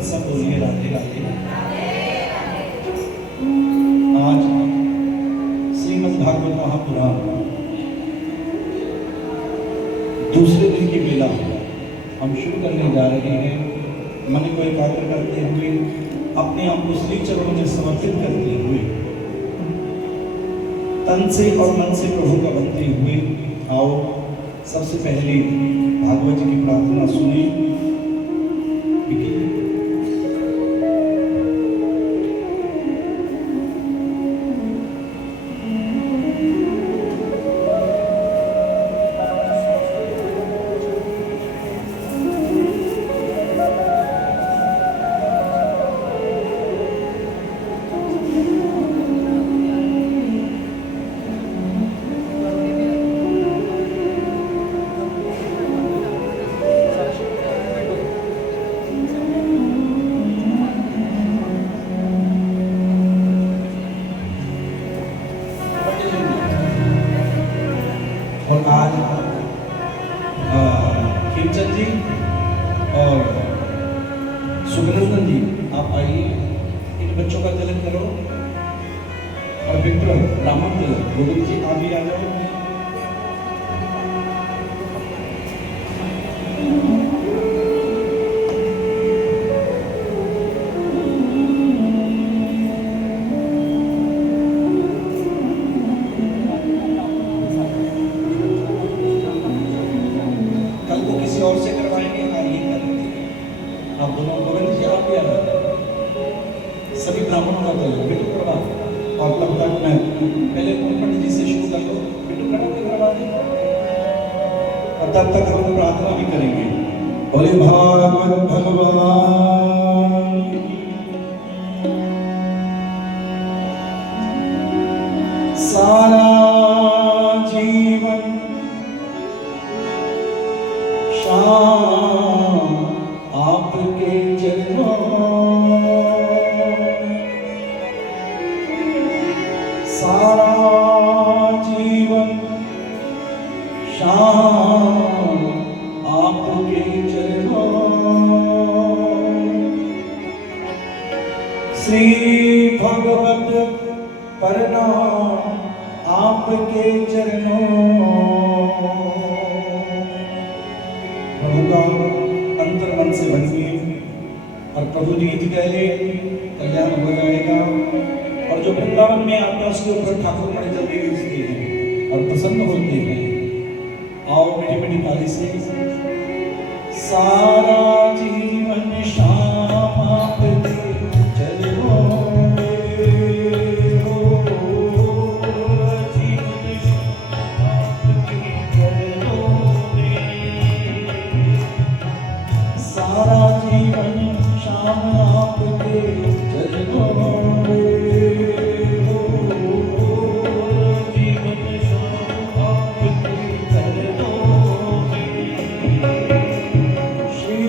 सब बोलिए राधे राधे। आज श्रीमद् भागवत महापुराण दूसरे दिन की बेला हम शुरू करने जा रहे हैं। मन को एकाग्र करते हुए, अपने आप को श्री चरणों में समर्पित करते हुए, तन से और मन से प्रभु का बनते हुए आओ सबसे पहले भागवत जी की प्रार्थना सुने। और आज खिमचंद जी और सुखनंदन जी आप आइए, इन बच्चों का तिलक करो। और विक्रम ब्राह्मण तिलक गोविंद जी आप भी आ जाओ। और से करवाएंगे आइए कर आप दोनों गोविंद जी आप भी आ जाए। सभी ब्राह्मणों का तिलक बिल्कुल करवा। और तब तक मैं पहले पंडित जी से शुरू कर लो, बिल्कुल करवा दें। और तब तक हम प्रार्थना भी करेंगे। बोले भागवत भगवान सारा जीवन आपके चरणों सारा जीवन शाम आपके चरणों। श्री भगवत प्रणाम आपके चरणों। प्रभु का अंतर मन से बनिए और प्रभु जी गीत कह ले, कल्याण हो जाएगा। और जो वृंदावन में आकाश के ऊपर ठाकुर बड़े जल्दी दिखते हैं और प्रसन्न होते हैं, आओ मीठी मीठी ताली से। सारा जीवन शाम आपके चरणों श्री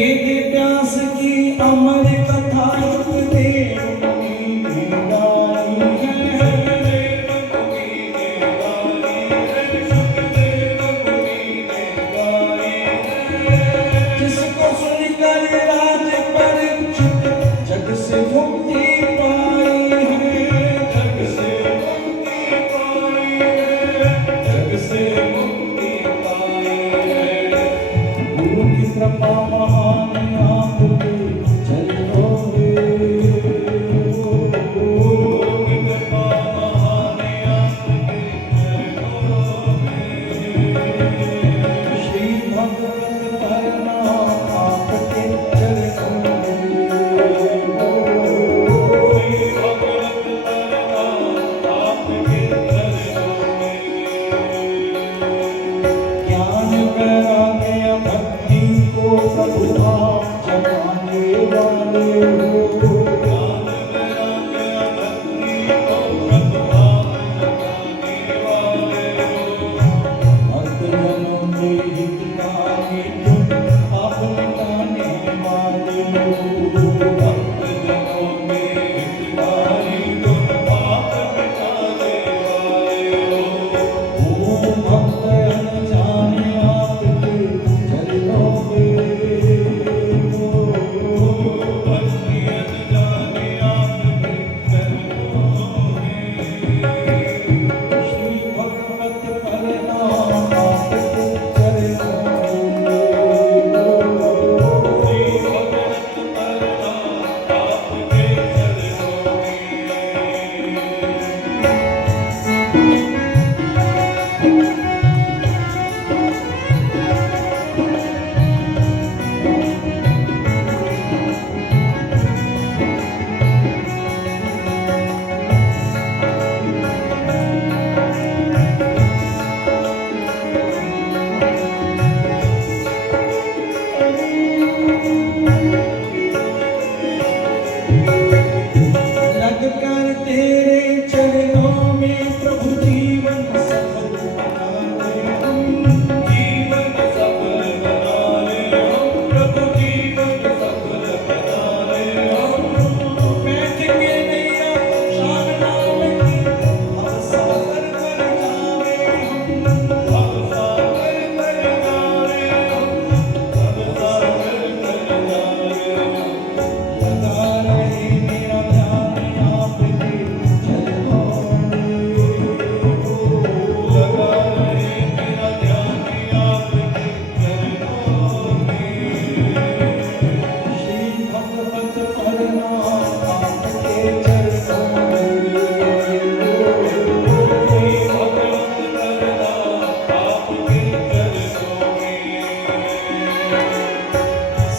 वेद व्यास की अमर कथा सुखदेव मुनि ने गाई है। जिसको सुनकर राज परीक्षित जग से मुक्ति पाई है। जग से मुक्ति पाई है। जग से मुक्ति पाई है। गुरु की कृपा महान आपके चरणों में। गुरु की कृपा महान आपके चरणों में। श्री भगवत परनाम आपके चरणों में। श्री भगवत परनाम आपके चरणों में। ज्ञान वैराग्य भक्ति को प्रभु आप जगाने वाले हो। ज्ञान वैराग्य भक्ति को प्रभु आप जगाने वाले हो। भक्तजनों के हितकारी तुम आप मिटाने वाले हो। भक्तजनों के हितकारी तुम आप मिटाने वाले हो। ओ भक्त अनजाने आपके चरणों में। भक्ति अनजाने आपके चरणों में। श्री भगवत परनाम आपके चरणों में। श्री भगवत परनाम आपके चरणों लगकर तेरे चरणों में प्रभु जीवन सफल बना ले हम। जीवन सफल बना ले हम। प्रभु जीवन सफल बना ले हम। बैठ के नैया शान नाम की भव सागर पर जावे हम। भव सागर पर जावे हम। भव सागर पर जावे हम। लगा रहे मेरा ध्यान आपके चरणों में। लगा रहे मेरा ध्यान आपके चरणों में। श्री भगवत परनाम आपके चरणों में। श्री भगवत परनाम आपके चरणों में।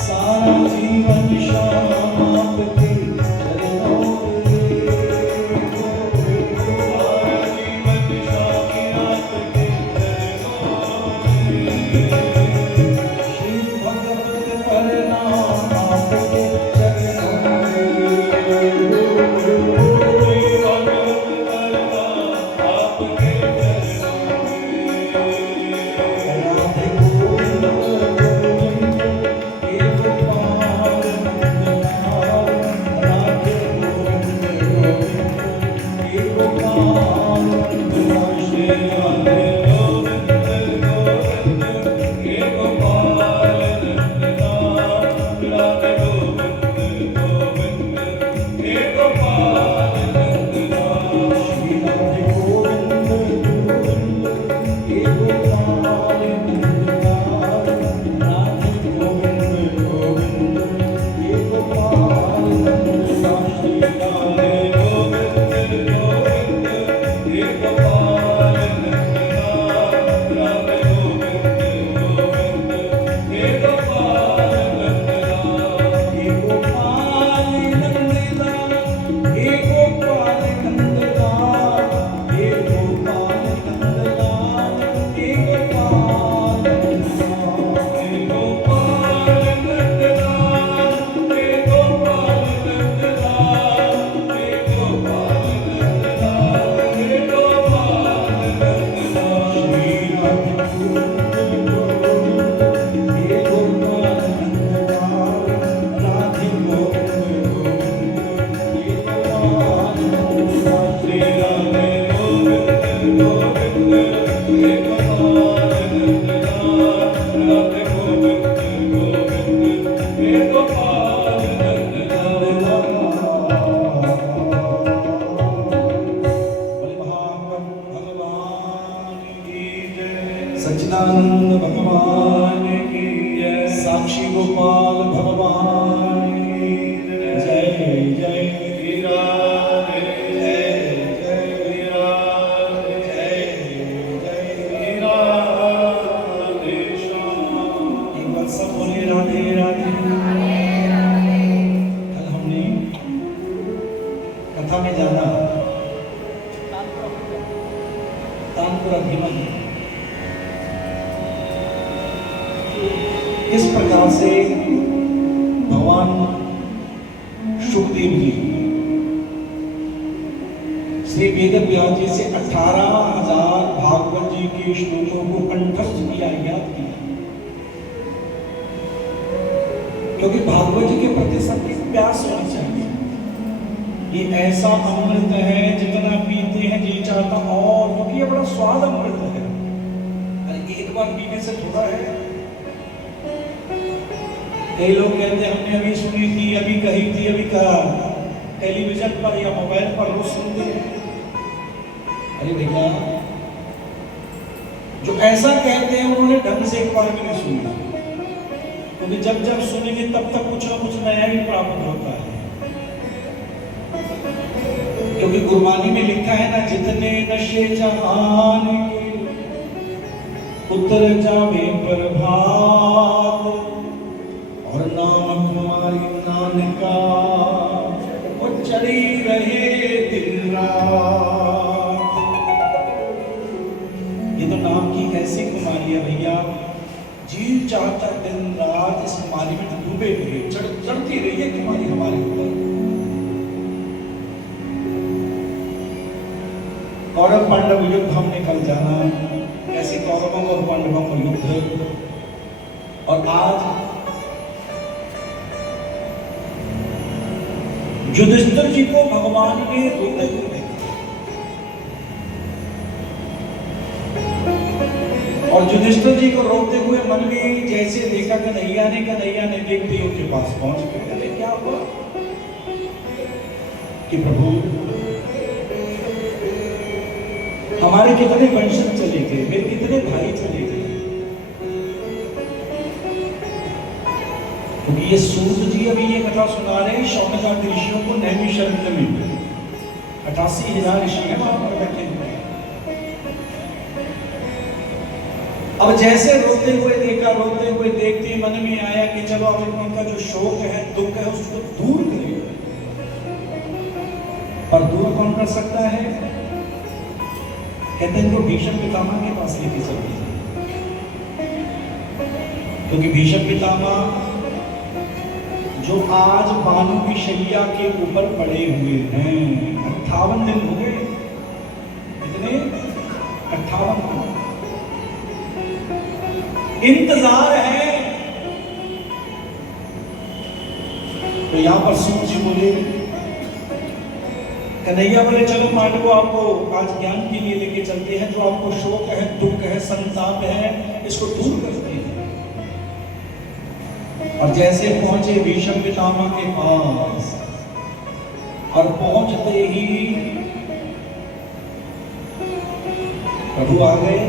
सारा जीवन श्याम आपके चरणों में। सारा जीवन श्याम आपके चरणों में। श्री भगवत परनाम आपके चरणों में। श्री भगवत परनाम आपके चरणों में। राधे गोविंद गोविंद एक पार नंदलाल। शिशुपाल भगवान जय जय वीराधे जय जय वीराधे जय जय वीराधे श्याम। एक बार सब बोले राधे राधे। कल हमने कथा में जाना तानपुर अभिमन्यु इस प्रकार से भगवान शुकदेव जी श्री वेद व्यास जी से 18,000 भागवत जी के श्लोकों को कंठस्थ किया, याद किया, क्योंकि भागवत जी के प्रति सबकी प्यास होनी चाहिए। ये ऐसा अमृत है जितना पीते हैं जी चाहता और, क्योंकि ये बड़ा स्वाद अमृत है। अरे एक बार पीने से थोड़ा है। कई लोग कहते हैं हमने अभी सुनी थी, अभी कही थी, अभी कहा, टेलीविजन पर या मोबाइल पर रोज सुनते हैं। अरे भैया, जो ऐसा कहते हैं उन्होंने ढंग से एक बार भी नहीं सुनी, क्योंकि जब जब सुनेंगे तब तक कुछ ना कुछ नया ही प्राप्त होता है। क्योंकि गुरबानी में लिखा है ना, जितने नशे जहान के उतर जावे प्रभात और नाम तुम्हारी नानका वो चढ़ी रहे दिन रात। ये तो नाम की ऐसी कुमारी है भैया, जीव चाहता दिन रात इस कुमारी में डूबे रहे, चढ़ती रही है कुमारी हमारे ऊपर। कौरव पांडव युद्ध हमने कल जाना, कैसे कौरवों और पांडवों का युद्ध। और आज युधिष्ठिर जी को भगवान ने रोते हुए देखा, और युधिष्ठिर जी को रोते हुए मन में जैसे देखा कन्हैया ने देखते ही उनके पास पहुंच गए। क्या हुआ कि प्रभु हमारे कितने वंशज चले गए, मेरे कितने भाई चले गए। क्योंकि ये सूत जी अभी ये कथा सुना रहे हैं शौनकादि ऋषियों को नैमिषारण्य में। 88,000 ऋषि हैं वहां पर बैठे हुए। अब जैसे रोते हुए देखा, रोते हुए देखते मन में आया कि चलो अब इनका जो शोक है, दुख है, उसको दूर करें। और दूर कौन कर सकता है? कहते हैं इनको भीष्म पितामह के पास लेके चलते हैं, क्योंकि भीष्म पितामह जो आज बालू की शैया के ऊपर पड़े हुए हैं, 58 दिन हो गए। कितने? 58 दिन। इंतजार है। तो यहां पर सूत जी बोले, कन्हैया बोले चलो पांडवों आपको आज ज्ञान के लिए लेके चलते हैं, जो आपको शोक है, दुख है, संताप है, इसको दूर करते हैं। और जैसे पहुंचे भीष्म पितामह के पास, और पहुंचते ही प्रभु आ गए।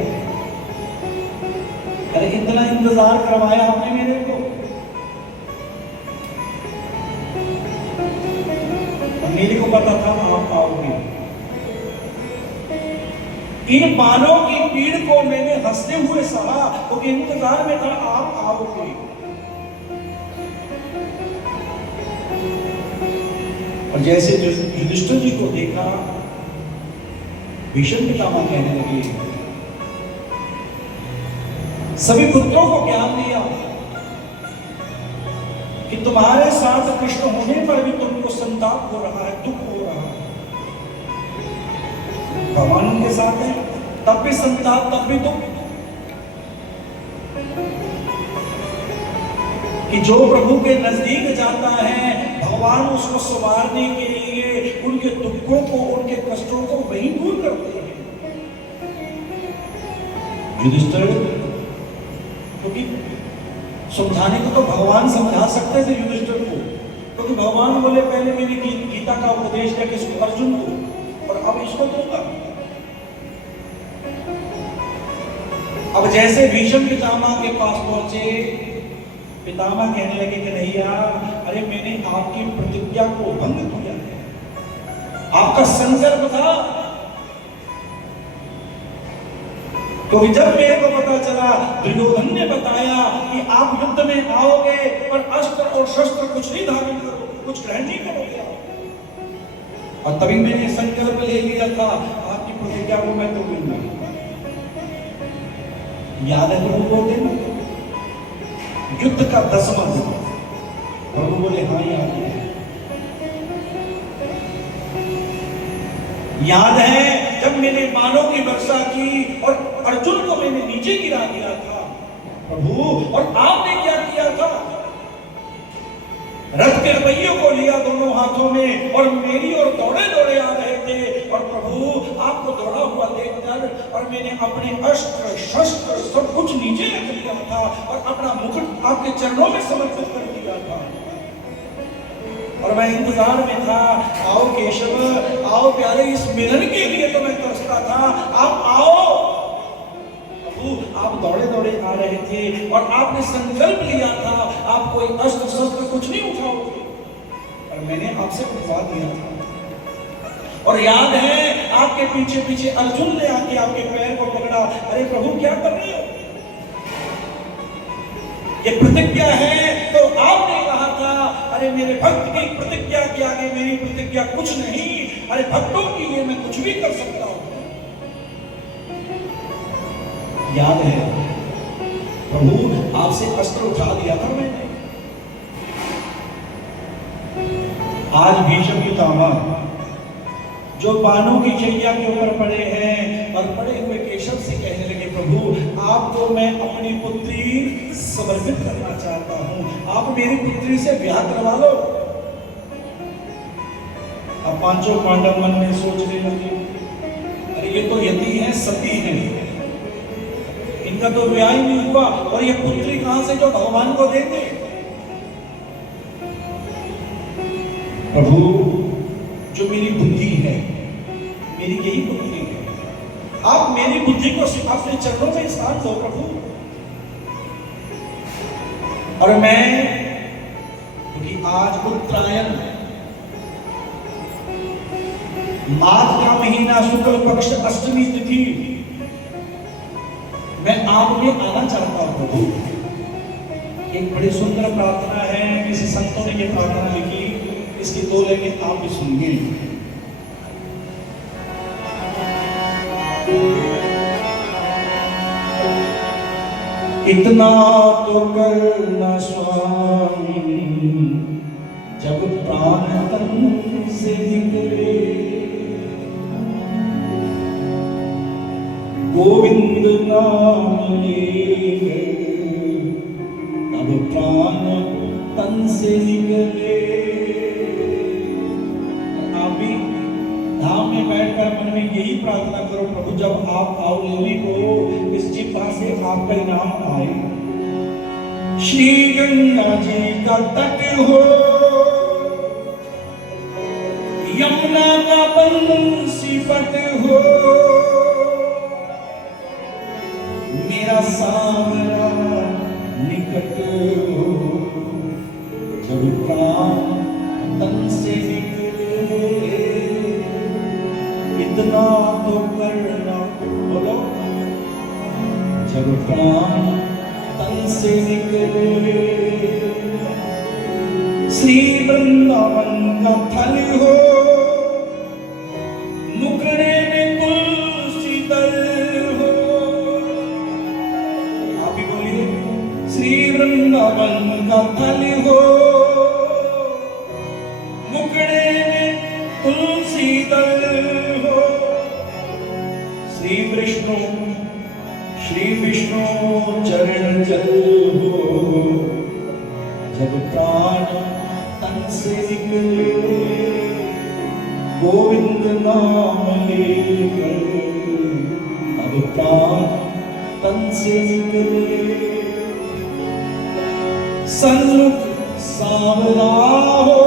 अरे इतना इंतजार करवाया आपने मेरे को, मेरे को पता था आप आओगे। इन बालों की पीड़ को मैंने हंसते हुए सहा, क्योंकि इंतजार में था आप आओगे। और जैसे युधिष्ठिर जी को देखा, भीष्म पितामह कहने लगे, सभी पुत्रों को ज्ञान दिया कि तुम्हारे साथ कृष्ण होने पर भी तुमको संताप हो रहा है, दुख हो रहा है। भगवान उनके साथ है, तब भी संताप, तब भी दुख। कि जो प्रभु के नजदीक जाता है, भगवान उसको संवारने के लिए उनके दुखों को, उनके कष्टों को वही दूर करते हैं। युधिष्ठिर, क्योंकि समझाने को तो भगवान समझा सकते थे युधिष्ठिर को, क्योंकि भगवान बोले पहले मैंने गीता का उपदेश दिया किसको? अर्जुन को, और अब इसको दूंगा। अब जैसे भीष्म पितामह के पास पहुंचे, पितामह कहने लगे कि कन्हैया, अरे मैंने आपकी प्रतिज्ञा को भंग किया है, आपका संकल्प था। क्योंकि जब मेरे को पता चला, दुर्योधन ने बताया कि आप युद्ध में आओगे पर अस्त्र और शस्त्र कुछ नहीं धारण करोगे, कुछ ग्रहण नहीं करोगे, और तभी मैंने संकल्प ले लिया था आपकी प्रतिज्ञा को मैं तोड़ूंगा। याद है प्रभु वो दिन, युद्ध का 10वां दिन? प्रभु बोले हाँ याद है। याद है जब मैंने बाणों की वर्षा की और अर्जुन को मैंने नीचे गिरा दिया था प्रभु, और आपने क्या किया था? रथ के पहियों को लिया दोनों हाथों में और मेरी ओर दौड़े दौड़े आ रहे थे, और प्रभु आपको दौड़ा हुआ देखकर और मैंने अपने अस्त्र शस्त्र सब कुछ नीचे रख लिया था और अपना मुकुट आपके चरणों में समर्पित कर दिया था, और मैं इंतजार में था, आओ केशव, आओ प्यारे, इस मिलन के लिए तो मैं तरसता था, आप आओ। प्रभु आप दौड़े दौड़े आ रहे थे और आपने संकल्प लिया था आप कोई अस्त्र शस्त्र कुछ नहीं उठाओगे, और मैंने आपसे उठवा दिया था। और याद है आपके पीछे पीछे अर्जुन ने आके आपके पैर को पकड़ा, अरे प्रभु क्या कर रहे हो, ये प्रतिज्ञा है। तो आपने कहा था, अरे मेरे भक्त की प्रतिज्ञा के आगे मेरी प्रतिज्ञा कुछ नहीं, अरे भक्तों के लिए मैं कुछ भी कर सकता हूं। याद है प्रभु आपसे अस्त्र उठा दिया था मैंने। आज भीष्म पितामह जो बाणों की शैया के ऊपर पड़े हैं और पड़े हुए केशव से कहने लगे, प्रभु आपको मैं अपनी पुत्री समर्पित करना चाहता हूं, आप मेरी पुत्री से ब्याह करवा लो। अब पांचों पांडव मन में सोचने लगे, अरे ये तो यति हैं, सती हैं, इनका तो ब्याह ही नहीं हुआ, और ये पुत्री कहां से जो भगवान को देंगे। प्रभु जो मेरी बुद्धि है, मेरी यही बुद्धि है, आप मेरी बुद्धि को अपने चरणों में स्थान दो प्रभु। और मैं, क्योंकि आज उत्तरायण माघ का महीना शुक्ल पक्ष अष्टमी तिथि, मैं आप में आना चाहता हूं प्रभु। एक बड़ी सुंदर प्रार्थना है, किसी संतों ने ये प्रार्थना लिखी, इसकी 2 लाइनें आप भी सुनिए। इतना तो करना स्वामी जब प्राण तन से निकले, गोविंद नाम लेकर तब प्राण तन से निकले। आप भी धाम में बैठकर मन में यही प्रार्थना करो, प्रभु जब आप आओ लेने को, इस जिह्वा से आपका ही नाम आए। श्री गंगा जी का तट हो, यमुना का बंसी पट हो, मेरा सावरा निकट हो, जब प्राण तन से निकले। इतना तो करना, बोलो, जब प्राण तन से निकले। श्री वृंदावन का थल हो, मुकड़े में तुलसी दल हो। आप ही बोलिए, श्री वृंदावन का थल हो, मुकड़े में तुलसी दल हो। श्री विष्णु चरण जल हो, जब प्राण तन से निकले। गोविंद नाम लेकर अब प्राण तन से निकले। सन्मुख सांवरा हो,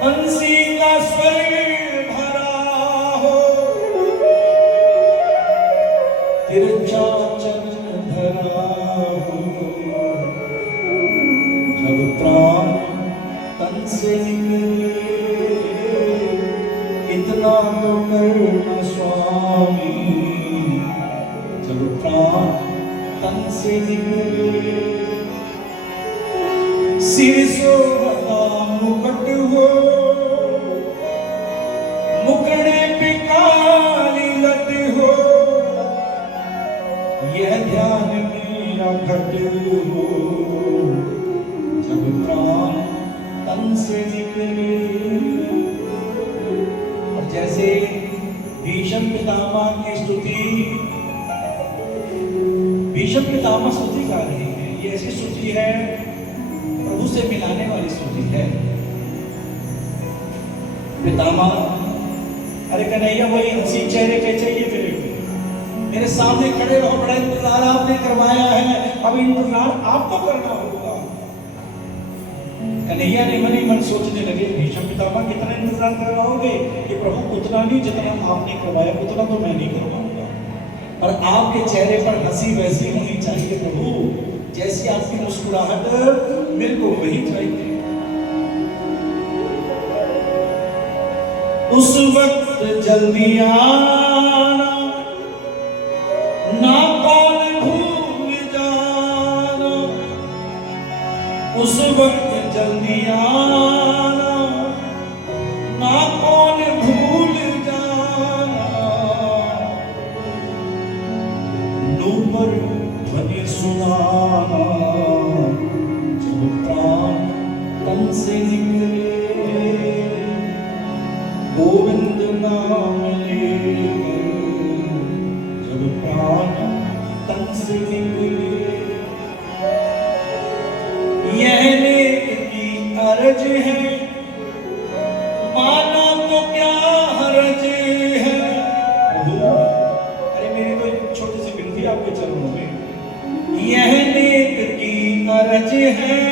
बंसी का स्वर भरा हो, तिरछा चरण धरा हो, सिर सोहता मुकुट हो, मुकड़े पे काली लट हो, यह ध्यान मेरा घट हो, जब प्राण तन से निकले। और जैसे भीष्म पितामह की स्तुति, भीष्म पितामह स्तुति गा रहे हैं, ये ऐसी स्तुति है प्रभु से मिलाने वाली स्तुति है। पितामह, अरे कन्हैया वही हंसी चेहरे पे चाहिए मेरे सामने खड़े रहो, बड़ा इंतजार आपने करवाया है, अब इंतजार आपको करना होगा। कन्हैया ने मन ही मन सोचने लगे, भीष्म पितामह कितना इंतजार करवाओगे कि प्रभु उतना नहीं जितना आपने करवाया उतना तो मैं नहीं करवाऊंगा, और आपके चेहरे पर हंसी वैसी होनी चाहिए प्रभु, जैसी आपकी मुस्कुराहट मेरे को वही चाहिए। उस वक्त जल्दी आना, ना कौन भूल जाना, उस वक्त जल्दी आना, ना कौन भूल जाना, नूपुर ध्वनि सुनाना, जब प्राण तन से निकले, गोविंद नाम लेकर, जब प्राण तन से निकले। यह नेक की अर्ज है, माना तो क्या हर्ज है। अरे मेरी तो एक छोटी सी विनती आपके चरणों में, यह नेक की अर्ज है,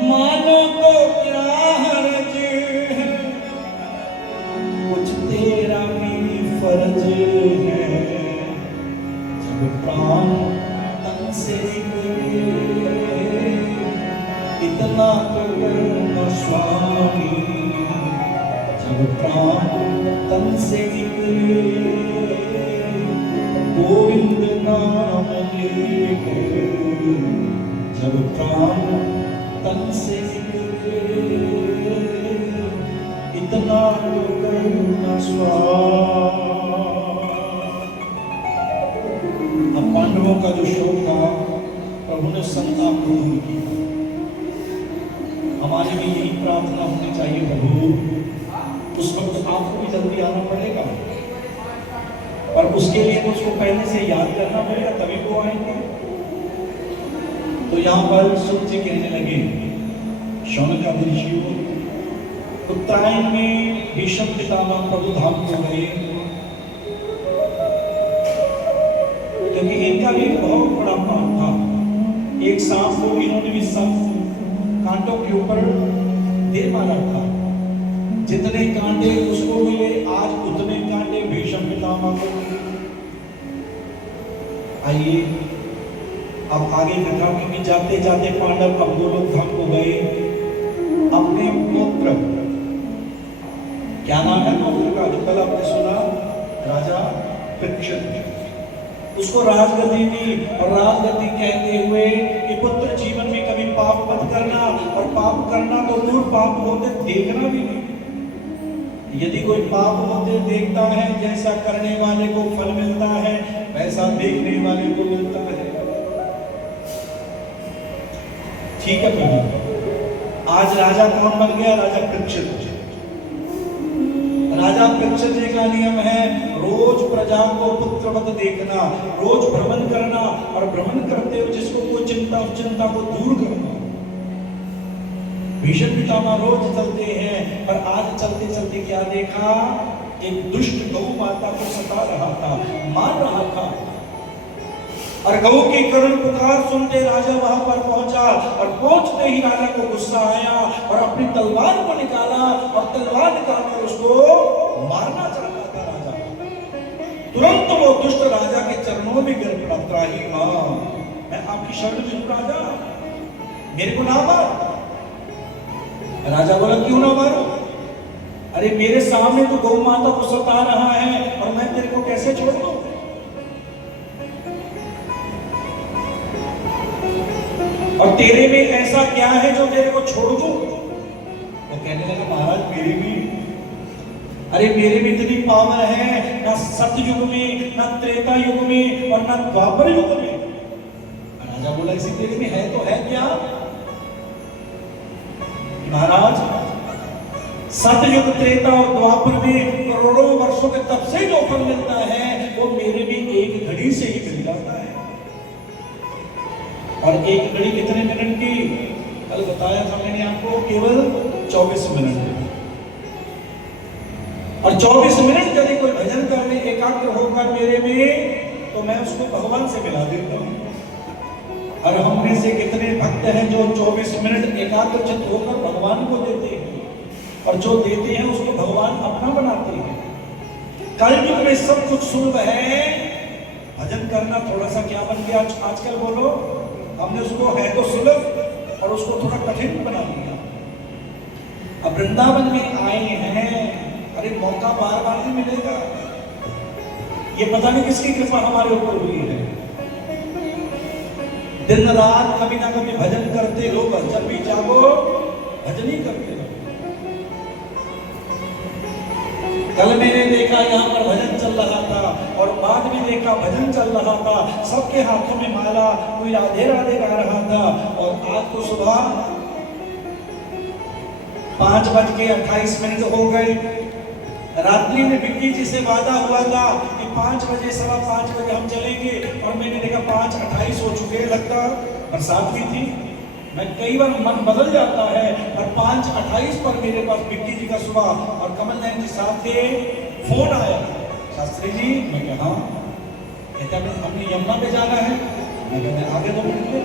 मानो तो क्या हर्ज है, कुछ तेरा भी फर्ज है, जब प्राण तन से निकले, इतना करना स्वामी, जब प्राण तन से निकले, गोविंद नाम लेकर, जब प्राण तन से निकले, इतना करना स्वामी। अब पांडवों का जो शोक था प्रभु ने संताप को दूर किया। हमारी भी यही प्रार्थना होनी चाहिए प्रभु, उस वक्त आपको भी जल्दी आना पड़ेगा, पर उसके लिए तो उसको पहले से याद करना पड़ेगा, तभी वो आएंगे। तो यहाँ पर सुत जी कहने लगे, शौनकादि ऋषियों, उत्तरायण में भीष्म पितामह प्रभु धाम को गए, क्योंकि इनका भी एक बहुत बड़ा पाप था। एक सांप को इन्होंने भी सब कांटों के ऊपर दे मारा था, जितने कांटे उसको मिले आज उतने कांटे भीष्म पितामह को मिले। आइए अब आगे कथा में जाते जाते पांडव अब गोलोक धाम को गए। अपने पुत्र, क्या नाम है पुत्र का, जो कल आपने सुना, राजा परीक्षित, उसको राजगद्दी दी, और राजगद्दी कहते हुए कि पुत्र जीवन में कभी पाप मत करना, और पाप करना तो दूर, पाप होते देखना भी नहीं। यदि कोई पाप होते देखता है, जैसा करने वाले को फल मिलता है वैसा देखने वाले को मिलता है। ठीक है प्रभु। आज राजा कौन बन गया? राजा परीक्षित। राजा परीक्षित जी का नियम है रोज प्रजा को पुत्रवत देखना, रोज भ्रमण करना, और भ्रमण करते हुए जिसको कोई चिंता को दूर करना। भीष्म पितामह रोज चलते हैं, पर आज चलते चलते क्या देखा, एक दुष्ट गौ माता को सता रहा था, मार रहा था, और गौ की करुण पुकार सुनते राजा वहां पर पहुंचा, और पहुंचते ही राजा को गुस्सा आया और अपनी तलवार को निकाला, और तलवार निकालकर उसको मारना चाहता था राजा। तुरंत वो दुष्ट राजा के चरणों में गिर पड़ा, त्राहिमाम, मैं आपकी शरण में राजा, मेरे को ना मार। राजा बोला क्यों ना मारो? अरे मेरे सामने तो गौ माता को सता रहा है और मैं तेरे को कैसे छोड़ दूं? और और तेरे में ऐसा क्या है जो तेरे को छोड़ दूं? वो कहने लगा महाराज मेरे भी, अरे मेरे में इतनी पावर है, ना सतयुग में, ना त्रेता युग में और ना द्वापर युग में। राजा बोला इसी तेरे में है तो है क्या? महाराज सतयुग, त्रेता और द्वापर में करोड़ों वर्षों के तब से जो फल मिलता है वो मेरे भी एक घड़ी से ही मिल जाता है। और एक घड़ी कितने मिनट की? कल बताया था मैंने आपको, केवल 24 मिनट। और 24 मिनट यदि कोई भजन करने एकाग्र होकर मेरे में, तो मैं उसको भगवान से मिला देता हूं। और हम में से कितने भक्त हैं जो 24 मिनट एकाग्र चित्त होकर भगवान को देते हैं, और जो देते हैं उसको भगवान अपना बनाते हैं। कलयुग में सब कुछ सुलभ है, भजन करना थोड़ा सा क्या बन गया आजकल? बोलो, हमने उसको है तो सुलभ और उसको थोड़ा कठिन बना दिया। अब वृंदावन में आए हैं, अरे मौका बार बार नहीं मिलेगा। ये पता नहीं किसकी कृपा हमारे ऊपर हुई है। दिन रात कभी ना कभी भजन करते रहो, जब भी जागो भजन ही करते रहो। कल मैंने देखा यहाँ पर भजन चल रहा था, और बाद में देखा भजन चल रहा था, सबके हाथों में माला, कोई राधे राधे गा रहा था। और आज तो सुबह 5:28 हो गए। रात्रि में विक्की जी से वादा हुआ था कि 5 बजे, 5:15 बजे हम चलेंगे, और मैंने देखा 5:28 हो चुके। लगता बरसात हुई थी। मैं कई बार मन बदल जाता है, और 5:28 पर मेरे पास विक्की जी का सुबह और कमल नयन जी साथ थे, फोन आया, शास्त्री जी। मैं कहा हाँ। कहता हमने यमुना पे जाना है। मैं कहता आगे 2 मिनट में।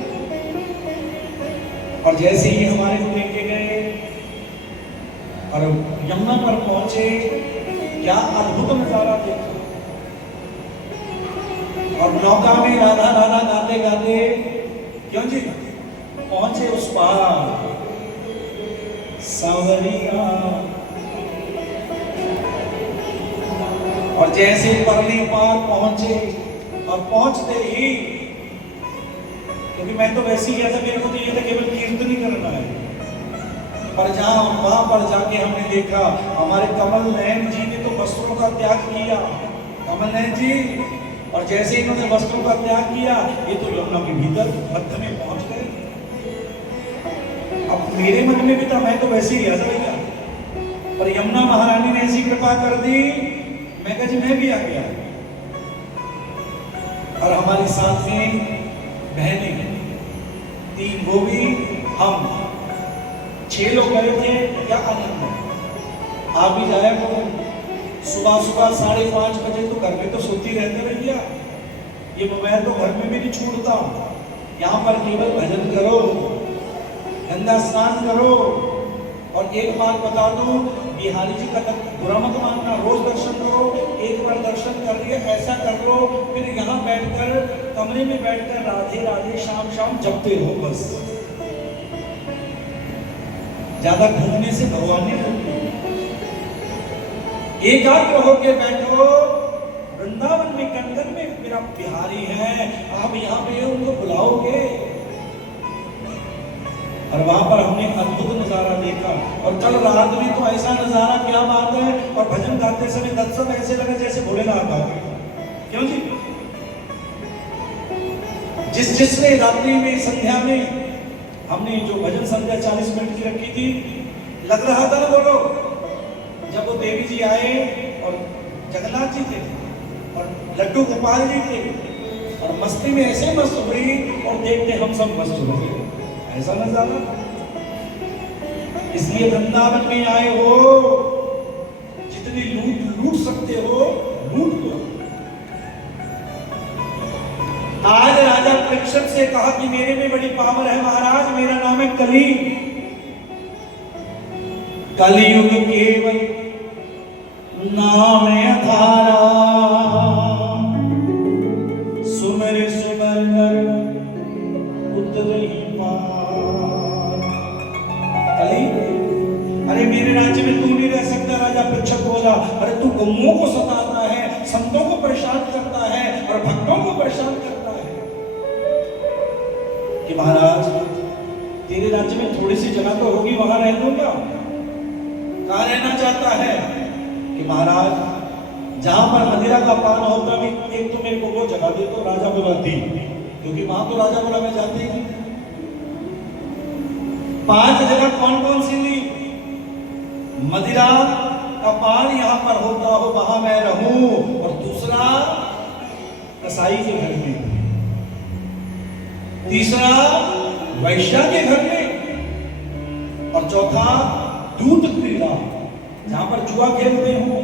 और जैसे ही हमारे को लेके गए और यमुना पर पहुंचे, क्या अद्भुत नजारा देखा। और नौका में राधा राधा गाते गाते, क्यों जी, पहुंचे उस पार सांवरिया। और जैसे परली पार पहुंचे, और पहुंचते ही, क्योंकि मैं तो वैसे ही गया था, मेरे को तो ये था केवल कीर्तन ही करना है, पर जहां वहां पर जाके हमने देखा हमारे कमल नयन जी ने तो वस्त्रों का त्याग किया। कमल नयन जी, और जैसे इन्होंने वस्त्रों का त्याग किया, ये तो यमुना के भीतर मध्य में पहुंच गए। अब मेरे मन में भी था, मैं तो वैसे ही गया था भैया, पर यमुना महारानी ने ऐसी कृपा कर दी, मैं कहा जी मैं भी आ गया। और हमारे साथ में बहनें 3, वो भी हम 6 लोग गए थे। क्या आनंद है। आप भी जाया करो, सुबह 5:30 बजे तो घर में तो सोती रहते भैया। ये मोबाइल तो घर में भी नहीं छूटता। यहाँ पर केवल भजन करो, गंगा स्नान करो। और एक बात बता दो, बिहारी जी का बुरा मत मानना, रोज दर्शन करो। एक बार दर्शन कर लिया, ऐसा कर लो, फिर यहाँ बैठकर, कमरे में बैठकर राधे राधे शाम शाम जपते रहो बस। ज्यादा घूमने से भगवान नहीं मिलते। एकाग्र होके बैठो। वृंदावन में कनकन में मेरा बिहारी है, आप यहाँ पे उनको बुलाओगे। और वहां पर हमने अद्भुत नजारा देखा। और कल रात में तो ऐसा नजारा, क्या बात है। और भजन गाते समय दर्शन ऐसे लगे जैसे भोलेनाथ आ गए। क्यों जी? जिसने रात्रि में, संध्या में, हमने जो भजन संध्या 40 मिनट की रखी थी, लग रहा था ना, बोलो, जब वो देवी जी आए और जगन्नाथ जी थे और लड्डू गोपाल जी थे, और मस्ती में ऐसे मस्त हुई, और देखते हम सब मस्त हो गए। ऐसा नजारा। इसलिए वृंदावन में आए हो, जितनी लूट सकते हो लूट लो। आज राजा परीक्षित से कहा कि मेरे में बड़ी पावर है महाराज, मेरा नाम है कली। कलियुग केवल नाम अधारा, सुमर सुमर नर उतरहि पार। कली, अरे मेरे राज्य में तू नहीं रह सकता। राजा परीक्षित बोला, अरे तू गौओं को सताता है, संतों को परेशान करता है, और भक्तों को परेशान करता है। कि महाराज तेरे राज्य में थोड़ी सी जगह तो होगी, वहां रह लूंगा। कहां रहना चाहता है कि महाराज जहां पर मदिरा का पान होता भी, एक तो मेरे को वो जगह दे। तो राजा बोला दी, क्योंकि वहां तो राजा बोला मैं जाती हूं। 5 जगह कौन कौन सी ली? मदिरा का पान यहां पर होता हो वहां मैं रहूं, और दूसरा कसाई के घर में, तीसरा वैश्या के घर में, और चौथा दूध क्रीड़ा जहां पर जुआ खेलते हो,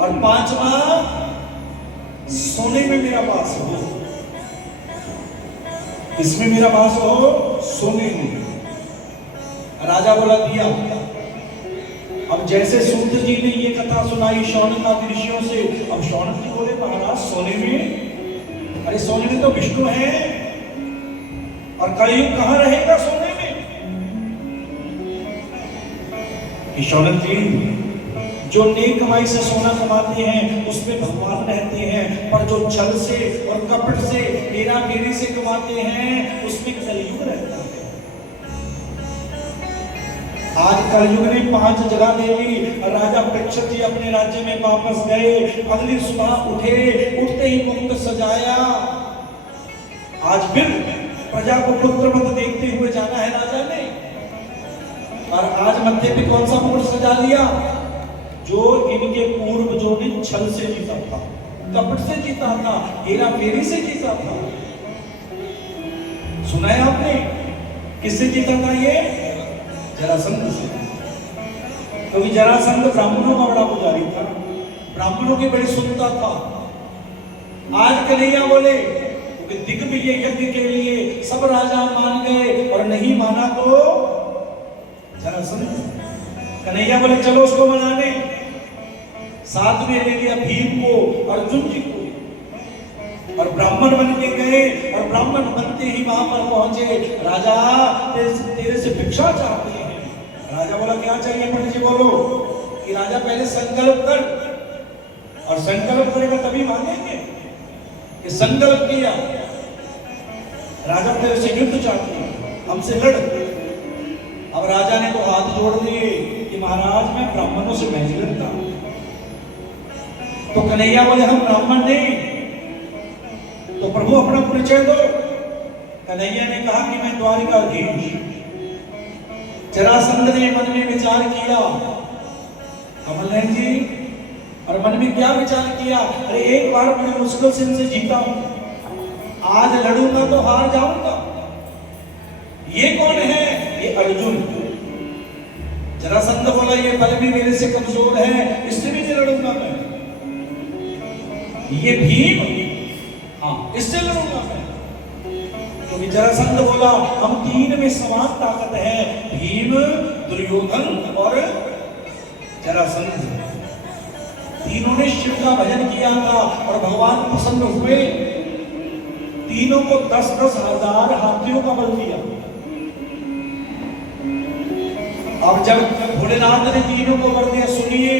और 5वां सोने में मेरा वास हो। इसमें मेरा वास हो, सोने में। राजा बोला दिया। अब जैसे सूत जी ने ये कथा सुनाई शौनक आदि ऋषियों से, अब शौनक जी बोले महाराज सोने में, अरे सोने में तो विष्णु है, और कलयुग कहां रहेगा सोने में? कि शौनक जी जो नेक कमाई से सोना कमाते हैं उसमें भगवान रहते हैं, पर जो छल से और कपट से हेरा फेरी से कमाते हैं उसमें कलयुग रहता है। आज कलयुग ने 5 जगह ले ली। राजा परीक्षित जी अपने राज्य में वापस गए। अगली सुबह उठे, उठते ही मुकुट सजाया। आज फिर प्रजा को पुत्र मत देखते हुए जाना है राजा ने, और आज मत्थे पे कौन सा मुकुट सजा लिया? जो इनके पूर्वजों ने छल से जीता था, कपट से जीता था, हेरा फेरी से जीता था। सुना है आपने? किससे जीता था ये? जरासंध से। क्योंकि जरासंध ब्राह्मणों का बड़ा पुजारी था, ब्राह्मणों की बड़ी सुनता था। आज कन्हैया बोले कि दिग्विजय यज्ञ के लिए सब राजा मान गए, और नहीं माना तो जरासंध। कन्हैया बोले चलो उसको मनाने। साथ में ले लिया भीम को, अर्जुन जी को, और ब्राह्मण बन के गए। और ब्राह्मण बनते ही वहां पर पहुंचे। राजा तेरे से भिक्षा चाहते हैं। राजा बोला क्या चाहिए पंडित जी बोलो। कि राजा पहले संकल्प कर, और संकल्प करेगा तभी मांगेंगे। कि संकल्प किया, राजा तेरे से युद्ध चाहते हैं, हमसे लड़। अब राजा ने तो हाथ जोड़ दिए कि महाराज मैं ब्राह्मणों से नहीं लड़ता। तो कन्हैया बोले हम ब्राह्मण नहीं, तो प्रभु अपना परिचय दो। कन्हैया ने कहा कि मैं द्वारिकाधीश। जरासंध ने मन में विचार किया, कमल नयन जी, और मन में क्या विचार किया? अरे एक बार बड़ी मुश्किल से इनसे जीता हूं, आज लड़ूंगा तो हार जाऊंगा। ये कौन है? ये अर्जुन। जरासंध बोला ये बल भी मेरे से कमजोर है, इससे भी नहीं लड़ूंगा मैं। ये भीम, हाँ इससे लड़ूंगा मैं। क्योंकि जरासंध बोला हम 3 में समान ताकत है, भीम, दुर्योधन और जरासंध। तीनों ने शिव का भजन किया था और भगवान प्रसन्न हुए। तीनों को 10-10 हजार हाथियों का बल दिया। अब जब भोलेनाथ ने तीनों को वर दिया, सुनिए,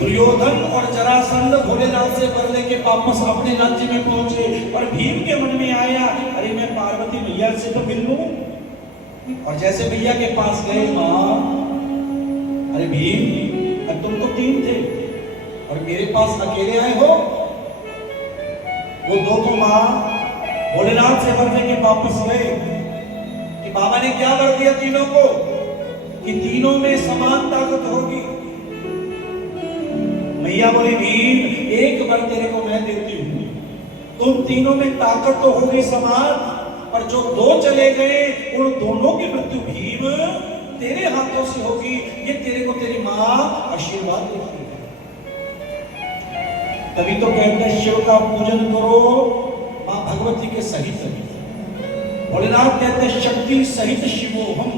दुर्योधन और जरासंध भोलेनाथ से वर लेके वापस अपने राज्य में पहुंचे। और भीम के मन में आया अरे मैं पार्वती मैया से तो मिल लूं। और जैसे मैया के पास गए, मां अरे भीम तुम तो 3 थे और मेरे पास अकेले आए हो। वो 2 तो मां भोलेनाथ से वर लेके वापस गए कि बाबा ने क्या वर दिया तीनों को कि तीनों में समान ताकत होगी। मैया बोली भीम एक वर तेरे को मैं देती हूं, तुम तीनों में ताकत तो होगी समान, पर जो 2 चले गए उन दोनों की मृत्यु भीम तेरे हाथों से होगी। ये तेरे को तेरी मां आशीर्वाद देती है। तभी तो कहते हैं शिव का पूजन करो मां भगवती के सहित। भोलेनाथ कहते हैं शक्ति सहित शिवो हम,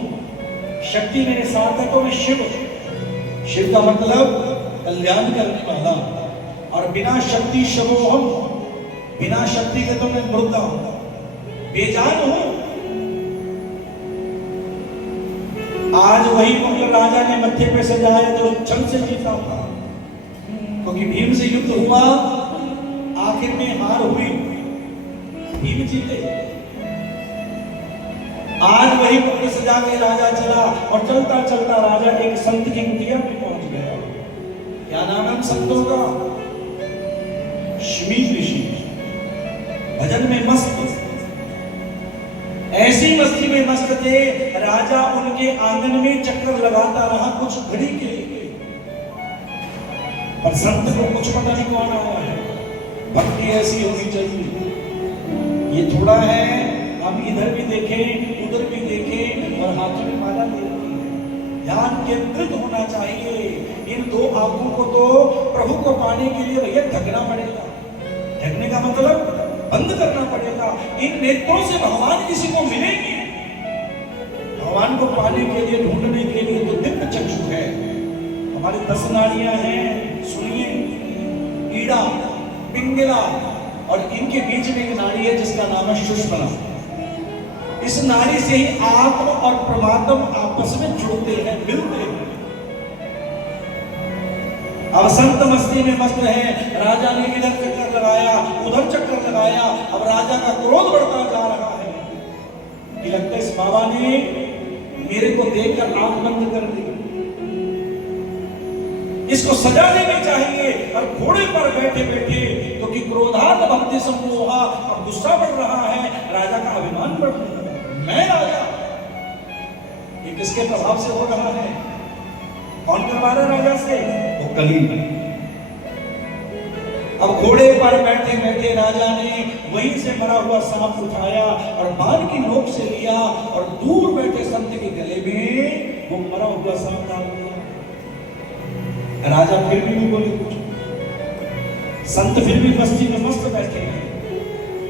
शक्ति मेरे साथ है तो मैं शिव। शिव का मतलब कल्याण करने वाला, और बिना शक्ति शिवो हम, बिना शक्ति के तो मैं मृदा हूं, बेजान हूं। आज वही मुगल राजा ने मत्थे पे सजाया जो छल से जीता था। क्योंकि भीम से युद्ध हुआ, आखिर में हार हुई, भीम जीते। आज वही मुकुट सजा के राजा चला और चलता चलता राजा एक संत की कुटिया में पहुंच गया। क्या नाम है संतों का? शमी ऋषि। भजन में मस्त, ऐसी मस्ती में मस्त थे। राजा उनके आंगन में चक्कर लगाता रहा कुछ घड़ी के लिए, पर संत को कुछ पता नहीं कौन आया है। भक्ति ऐसी होनी चाहिए, ये थोड़ा है हम इधर भी देखें उधर भी देखें और हाथों में माला ले रही है। ध्यान केंद्रित होना चाहिए। इन दो आंखों को तो प्रभु को पाने के लिए भैया ढकना पड़ेगा। ढकने का मतलब बंद करना पड़ेगा। इन नेत्रों से भगवान किसी को मिलेंगे। भगवान को पाने के लिए, ढूंढने के लिए तो दिव्य चक्षु है। हमारी 10 नाड़ियां हैं, सुनिए, ईड़ा, पिंगला और इनके बीच में एक नाड़ी है जिसका नाम है सुषुम्ना। इस नाड़ी से ही आत्मा और परमात्मा आपस में जुड़ते हैं, मिलते हैं। अब संत मस्ती में मस्त है। राजा ने इधर चक्कर लगाया, उधर चक्कर लगाया। अब राजा का क्रोध बढ़ता जा रहा है कि लगता है इस बाबा ने मेरे को देखकर आंख बंद कर दी, इसको सजा देनी चाहिए। और घोड़े पर बैठे बैठे, क्योंकि क्रोधात भक्ति सम्मोहा, अब गुस्सा बढ़ रहा है, राजा का अभिमान बढ़ रहा है। मैं राजा, ये किसके प्रभाव से हो रहा है? कौन करवा रहा है राजा से? वो कली। अब घोड़े पर बैठे बैठे राजा ने वहीं से मरा हुआ सांप उठाया और बाल की नोक से लिया और दूर बैठे संत के गले में वो मरा हुआ सांप डाल दिया। राजा फिर भी नहीं बोले कुछ। संत फिर भी मस्ती में मस्त बैठे हैं,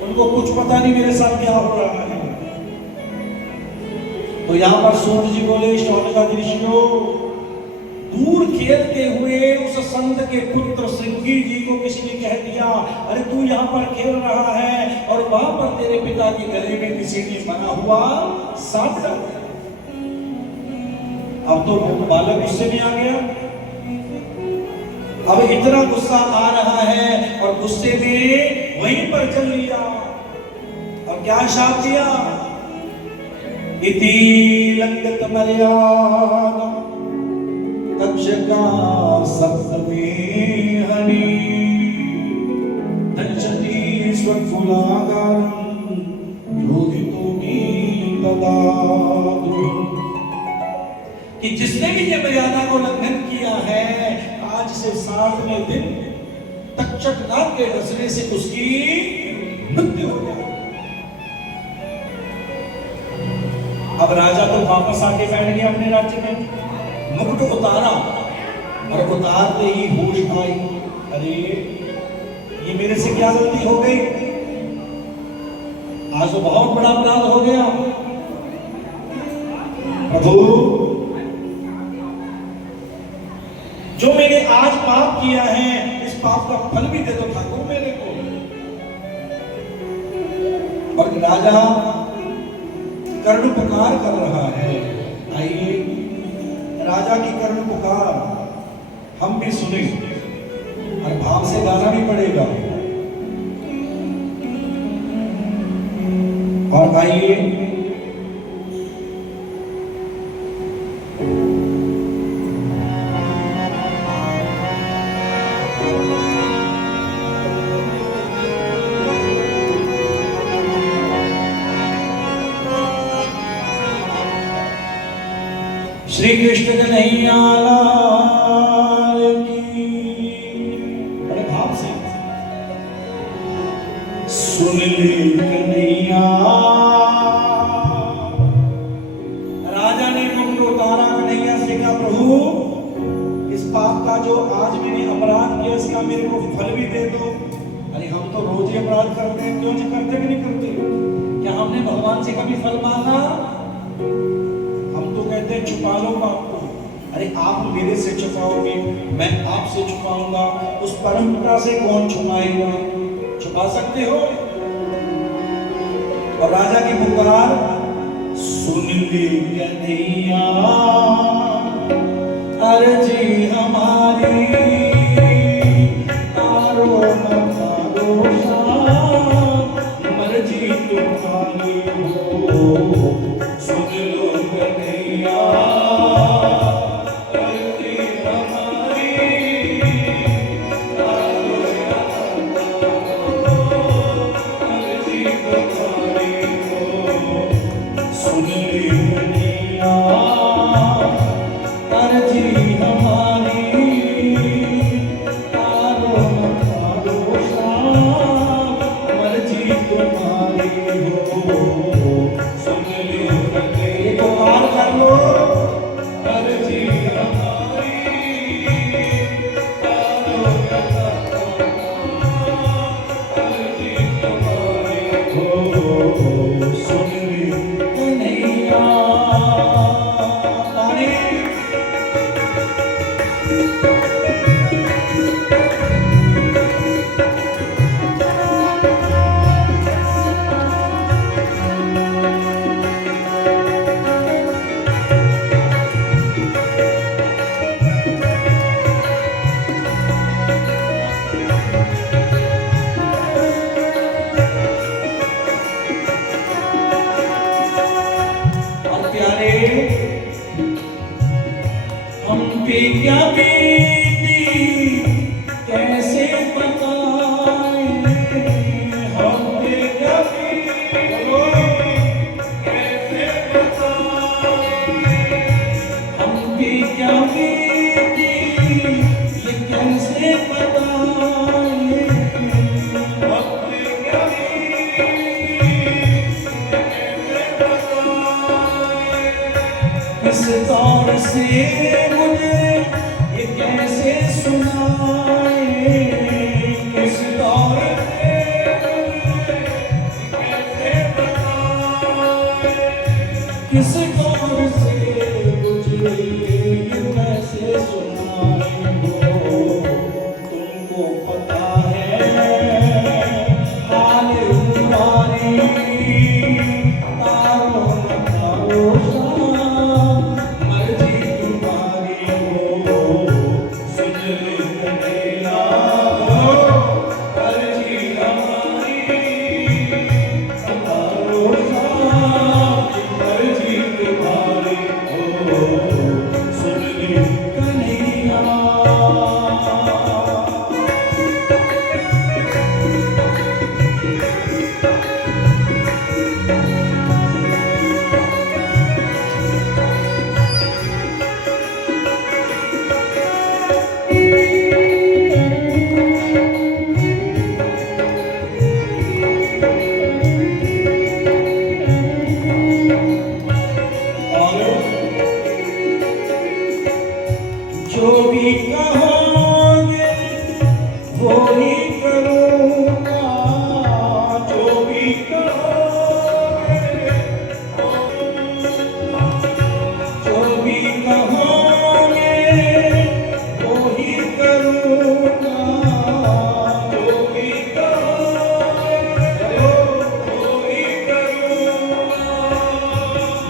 उनको कुछ पता नहीं मेरे साथ क्या हो रहा है। तो यहां पर सूत जी बोले, शौनकादि ऋषियों, दूर खेलते हुए उस संत के पुत्र श्रृंगी जी को किसी ने कह दिया, अरे तू यहाँ पर खेल रहा है और वहां पर तेरे पिता के गले में किसी ने बना हुआ सांप डाल दिया। अब तो बालक गुस्से में आ गया। अब इतना गुस्सा आ रहा है और गुस्से में वहीं पर चल लिया और क्या शाप दिया? इति लंगत मर्यादा तक्षका सप्तमी हनि दंशति स्वकुलागारं योगितोमी तदादु। कि जिसने भी ये मर्यादा को उल्लंघन किया है, आज से 7वें दिन तक्षक नाग के डसने से उसकी मृत्यु हो गई। अब राजा तो वापस आके बैठ गया अपने राज्य में, मुकुट उतारा और उतारते ही होश आई, अरे ये मेरे से क्या गलती हो गई? आज तो बहुत बड़ा अपराध हो गया। प्रभु, जो मैंने आज पाप किया है, इस पाप का फल भी दे दो ठाकुर मेरे को। और राजा कर्ण पुकार कर रहा है। आइए राजा की कर्ण पुकार हम भी सुने और भाव से गाना भी पड़ेगा। और आइए श्री कृष्ण कन्हैया लाल की। बड़े भाव से सुन ले कन्हैया। राजा ने मुकुट उतारा, कन्हैया से कहा, प्रभु इस पाप का जो आज मैंने अपराध किया, इसका मेरे को फल भी दे दो। अरे हम तो रोज ही अपराध करते हैं, क्यों नहीं करते कि नहीं करते? क्या हमने भगवान से कभी फल मांगा? कहते हैं छुपा लो पाप को। अरे आप मेरे से छुपाओगे, मैं आपसे छुपाऊंगा, उस परम पिता से कौन छुपाएगा? छुपा सकते हो? और राजा की पुकार सुन ले कन्हैया, अर्जी हमारी तारो मत तारो, मर्जी तुम्हारी। सुन लो कन्हैया अर्जी हमारी, अर्जी हमारी सुन ली कन्हैया अर्जी हमारी, तारो तारो शाम मर्जी तुम्हारी हो। सुन ली कन्हैया तो पार कर लो अर्जी हमारी, तारो अर्जी तुम्हारी हो। सुन ली कन्हैया हम पे क्या बीती कैसे बताएं, हम पे क्या बीती कैसे बताएं, हम पे क्या बीती ये कैसे बताएं, हम पे क्या बीती कैसे बताएं, किस दौर से मुझे ये कैसे सुनाए, किस दौर से मुझे कैसे बताए, किस दौर से मुझे ये कैसे सुनाए हो। तुमको पता है हाल तुम्हारी, तारो न तारो शाम मर्जी तुम्हारी हो। सुन लो कन्हैया अर्जी हमारी, तारो शाम मर्जी तुम्हारी हो। सुन लो कन्हैया जो भी कहोगे वो ही करूँगा, जो भी कहोगे जो भी कहोगे वो ही करूँगा, जो भी कहोगे वो ही करूँगा,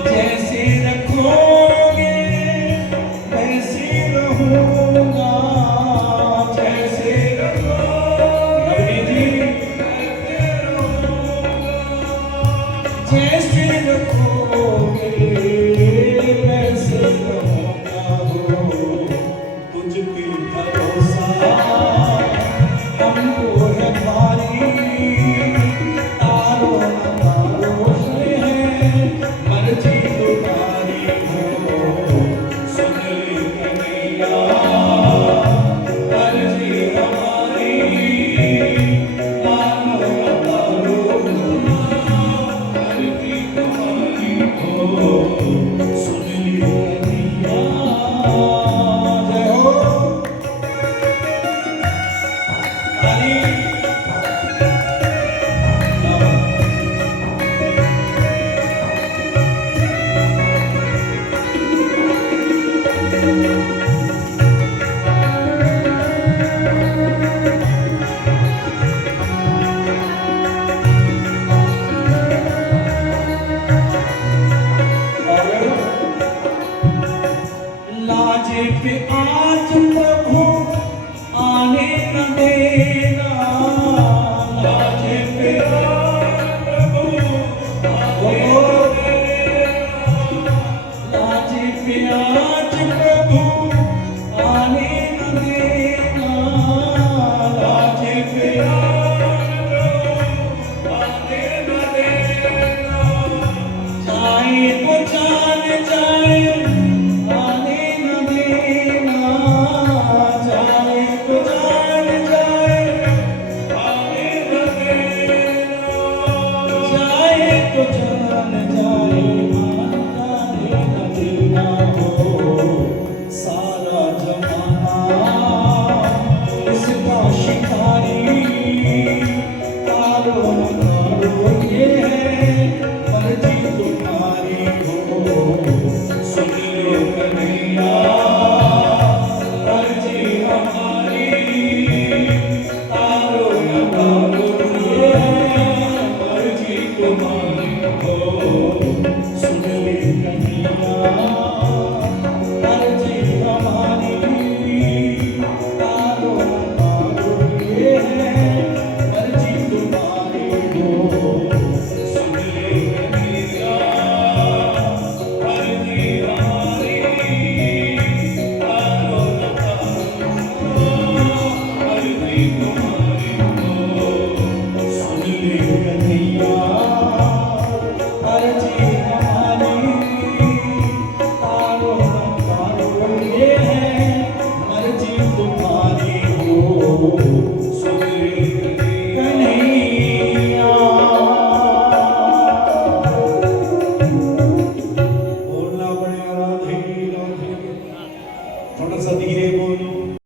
जैसे रखोगे वैसे रहूँगा, जैसे रखोगे वैसे रहूँगा, जैसे रखोगे वैसे रहूँगा हो। तुझ पे भरोसा हमको है भारी, तारो न तारो से है मर्जी तुम्हारी हो। सुन ली कन्हैया अर्जी हमारी, तारो न तारो अर्जी तुम्हारी हो। सुन ली कन्हैया जय हो काली। जाए माता न देना हो सारा जमाना इसका शिकारी तारो न तारो ये है मर्जी तुम्हारी हो सुनिए कन्हैया मर्जी हमारी तारो न तारो ये है मर्जी तुम्हारी हो सुनिए कन्हैया मर्जी हमारी तारो न तारो ये है मर्जी तुम्हारी हो